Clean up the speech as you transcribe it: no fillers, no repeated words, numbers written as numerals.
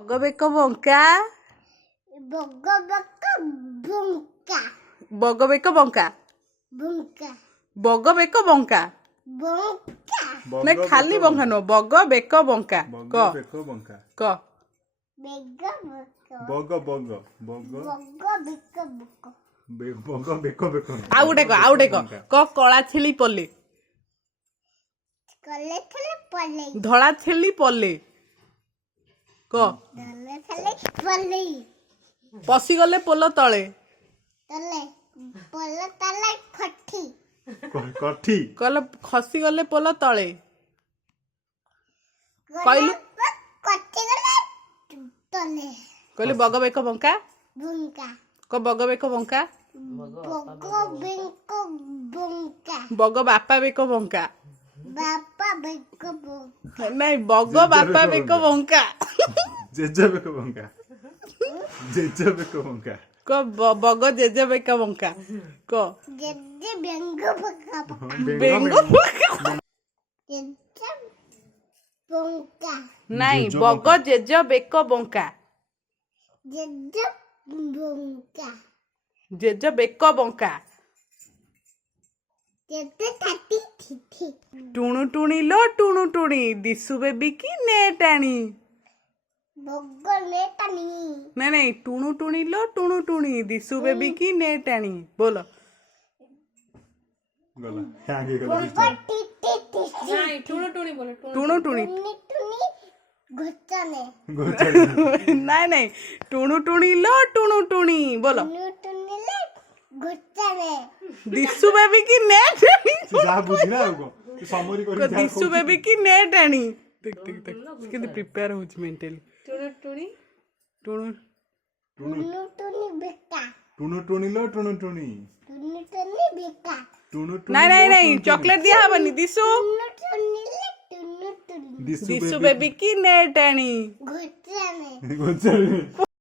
ବଗ ବେକ ବଙ୍କା ବଗ ବେକ ବଙ୍କା ବଗ ବେକ ବଙ୍କା ବଙ୍କା ବଗ ବେକ ବଙ୍କା ବଙ୍କା ନା ଖାଲି ବଙ୍କା ନୁହଁ ବଗ ବେକ ବଙ୍କା କ ବେକ ବଙ୍କା କ ବେଗ ବେକ ବଗ ବଗ ବଗ ବଗ ବେକ ବକ ବଗ ବେକ ବେକ ଆଉ ଗୋଟେ କ କଳା ଛେଳି ପଲେ କଲେ ଥଲେ ପଲେଇ ଧଳା ଛେଳି ପଲେ କ ଧଲେ ଥଲେ ପଲେଇ ପଶିଗଲେ ପୋଲ ତଳେ ତଲେ ପଲ ତଲେ ଖଠି କଠି କହିଲେ ଖସିଗଲେ ପୋଲ ତଳେ କହିଲୁ କଠି ଗଲେ ତଲେ କହିଲେ ବଗ ବେକ ବଙ୍କା ବୁଙ୍କା କ ବଗ ବେକ ବଙ୍କା ବଗ ବେକ ବଙ୍କା ବଗ ବାପା ବେକ ବଙ୍କା ବାପା ବେକ ବଙ୍କା ନାଇଁ ବଗ ବାପା ବେକ ବଙ୍କା ଜେଜେ ବେକ ବଙ୍କା ଜେଜେ ବେକ ବଙ୍କା କ ବଗ ଜେଜେ ବେକ ବଙ୍କା କ ଜେଜେ ବେଙ୍ଗ ବଙ୍କା ବେଙ୍ଗ ବଙ୍କା ଜେଜେ ବଙ୍କା ନାଇଁ ବଗ ଜେଜ ବେକ ବଙ୍କା ଜେଜେ ବଙ୍କା ଜେଜ ବେକ ବଙ୍କା ଜେଜେ ଥାଟି ଠିଠି ଟୁଣୁ ଟୁଣି ଲୋ ଟୁଣୁ ଟୁଣି ଦିଶୁ ବେବି କି ନେ ଟାଣି ବଗ ନେଟାନି ନାଇଁ ଟୁଣୁ ଟୁଣି ଲୋ ଟୁଣୁ ଟୁଣି ଦିଶୁ ବେବି କି ନେ ଟାଣି ବୋଲ ଗଲା ହ୍ୟାଙ୍ଗ ହେଇଗଲା ବଗ ଟି ଟି ଟି ଟୁଣୁ ଟୁଣି ଟୁନି ଟୁନି ଘଚାନେ ନାଇଁ ଟୁଣୁ ଟୁଣି ଲୋ ଟୁଣୁ ଟୁଣି ବୋଲ ଟୁନି ଟୁନିଲେ ଘଚାନେ ଦିଶୁ ବେବି କି ନେ ଟାଣି ଯାହା ବୁଝିଲା ଆଉ କଣ ସମରି କରି ଯାହା ଦିଶୁ ବେବି କି ନେ ଟାଣି କିନ୍ତୁ ପ୍ରିପେୟାର ହଉଛି ମେଣ୍ଟାଲି ଟୁଣୁ ଟୁନି ଟୁନି ବେକା ଟୁଣୁ ଟୁଣି ଲୋ ଟୁଣୁ ଟୁଣି ଟୁନି ଟୁନି ବେକା ଟୁଣୁ ଟୁଣି ନାଇଁ ଚକଲେଟ ଦିଆ ହବନି ଦିଶୁ ଟୁନି ଟୁନିଲେ ଟୁନି ଟୁନି ଦିଶୁ ବେବି କି ନେ ଟାଣି ଘଚାନେ ଗୋଚାଳି